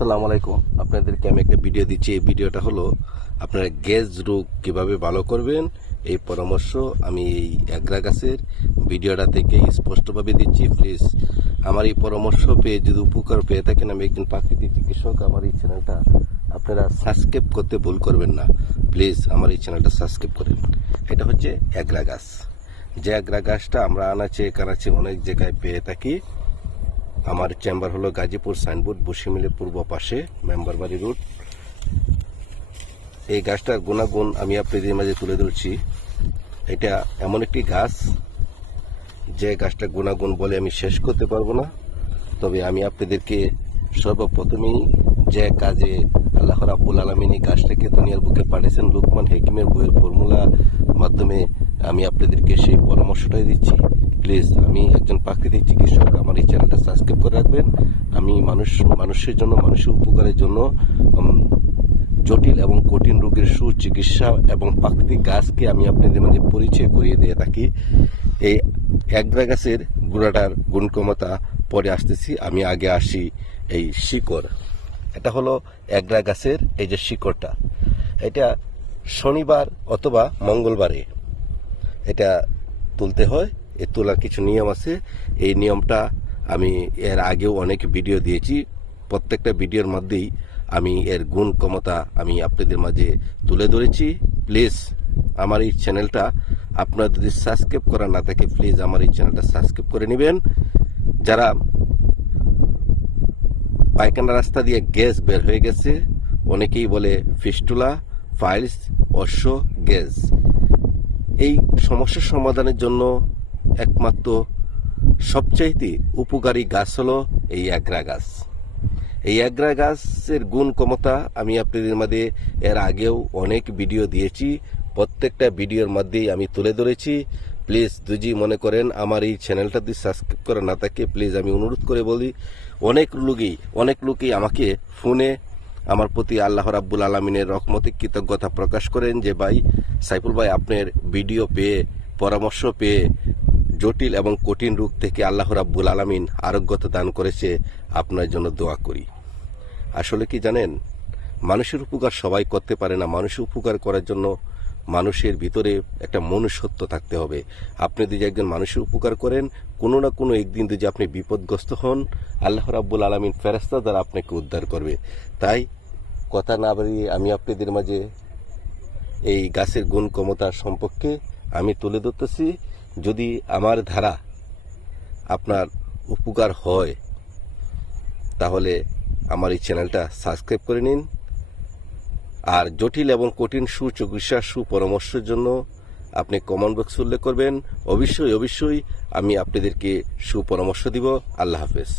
আসসালামু আলাইকুম। আপনাদেরকে আমি একটা ভিডিও দিচ্ছি। এই ভিডিওটা হলো আপনারা গ্যাস রোগ কীভাবে ভালো করবেন। এই পরামর্শ আমি এই অ্যাগ্রা গাছের ভিডিওটা থেকে স্পষ্টভাবে দিচ্ছি। প্লিজ আমার এই পরামর্শ পেয়ে যদি উপকার পেয়ে থাকেন, আমি একজন প্রাকৃতিক চিকিৎসক, আমার এই চ্যানেলটা আপনারা সাবস্ক্রাইব করতে ভুল করবেন না। প্লিজ আমার এই চ্যানেলটা সাবস্ক্রাইব করেন। এটা হচ্ছে অ্যাগ্রা গাছ। যে অ্যাগ্রা গাছটা আমরা আনাচে কানাচে অনেক জায়গায় পেয়ে থাকি আমার চেম্বার হলো গাজীপুর সাইনবোর্ড বসিমিলের পূর্ব পাশে মেম্বার বাড়ি রোড। এই গাছটার গুণাগুণ আমি আপনাদের মাঝে তুলে ধরছি। এটা এমন একটি গাছ, যে গাছটা গুণাগুণ বলে আমি শেষ করতে পারব না। তবে আমি আপনাদেরকে সর্বপ্রথমেই যে কাজে আল্লাহ রাব্বুল আলমিন এই গাছটাকে দুনিয়ার বুকে পাঠিয়েছেন, লুকমান হেকিমের বইয়ের ফর্মুলা মাধ্যমে আমি আপনাদেরকে সেই পরামর্শটাই দিচ্ছি। প্লিজ আমি একজন প্রাকৃতিক চিকিৎসক, আমার এই চ্যানেলটা সাবস্ক্রাইব করে রাখবেন। আমি মানুষ, মানুষের জন্য, মানুষের উপকারের জন্য জটিল এবং কঠিন রোগের সুচিকিৎসা এবং প্রাকৃতিক গাছকে আমি আপনাদের মাঝে পরিচয় করিয়ে দিয়ে থাকি। এই একগ্রা গাছের গুঁড়াটার গুণক্ষমতা পরে আসতেছি, আমি আগে আসি এই শিকড়। এটা হলো একগ্রা গাছের এই যে শিকড়টা। এটা শনিবার অথবা মঙ্গলবারে এটা তুলতে হয়। এ তোলার কিছু নিয়ম আছে। এই নিয়মটা আমি এর আগেও অনেক ভিডিও দিয়েছি। প্রত্যেকটা ভিডিওর মধ্যেই আমি এর গুণ ক্ষমতা আমি আপনাদের মাঝে তুলে ধরেছি। প্লিজ আমার এই চ্যানেলটা, আপনারা যদি সাবস্ক্রাইব করা না থাকে, প্লিজ আমার এই চ্যানেলটা সাবস্ক্রাইব করে নেবেন। যারা পায়খানা রাস্তা দিয়ে গ্যাস বের হয়ে গেছে, অনেকেই বলে ফিস্টুলা, ফাইলস, অশ্ব, গ্যাস। এই সমস্যার সমাধানের জন্য একমাত্র সবচাইতে উপকারী গাছ হলো এই অ্যাগ্রা গাছ। এই অ্যাগ্রা গাছের গুণ ক্ষমতা আমি আপনাদের মধ্যে এর আগেও অনেক ভিডিও দিয়েছি। প্রত্যেকটা ভিডিওর মধ্যেই আমি তুলে ধরেছি। প্লিজ দুজি মনে করেন আমার এই চ্যানেলটা যদি সাবস্ক্রাইব করা না থাকে, প্লিজ আমি অনুরোধ করে বলি, অনেক লোকই অনেক লোকই আমাকে ফোনে আমার প্রতি আল্লাহ রাব্বুল আলমিনের রহমতে কৃতজ্ঞতা প্রকাশ করেন যে, ভাই সাইফুল ভাই, আপনার ভিডিও পেয়ে, পরামর্শ পেয়ে জটিল এবং কঠিন রোগ থেকে আল্লাহ রাব্বুল আলমিন আরোগ্যতা দান করেছে, আপনার জন্য দোয়া করি। আসলে কি জানেন, মানুষের উপকার সবাই করতে পারে না। মানুষের উপকার করার জন্য মানুষের ভিতরে একটা মনুষ্যত্ব থাকতে হবে। আপনি যদি একজন মানুষের উপকার করেন, কোনো না কোনো একদিন যদি আপনি বিপদগ্রস্ত হন, আল্লাহ রাব্বুল আলমিন ফেরাস্তা দ্বারা আপনাকে উদ্ধার করবে। তাই কথা না বাড়িয়ে আমি আপনাদের মাঝে এই গাছের গুণ ক্ষমতা সম্পর্কে আমি তুলে ধরতেছি। যদি আমার ধারা আপনার উপকার হয়, তাহলে আমার এই চ্যানেলটা সাবস্ক্রাইব করে নিন। আর জটিল এবং কঠিন সুচিকিৎসা, সুপরামর্শের জন্য আপনি কমেন্ট বক্স উল্লেখ করবেন। অবশ্যই অবশ্যই আমি আপনাদেরকে সুপরামর্শ দিব। আল্লাহ হাফেজ।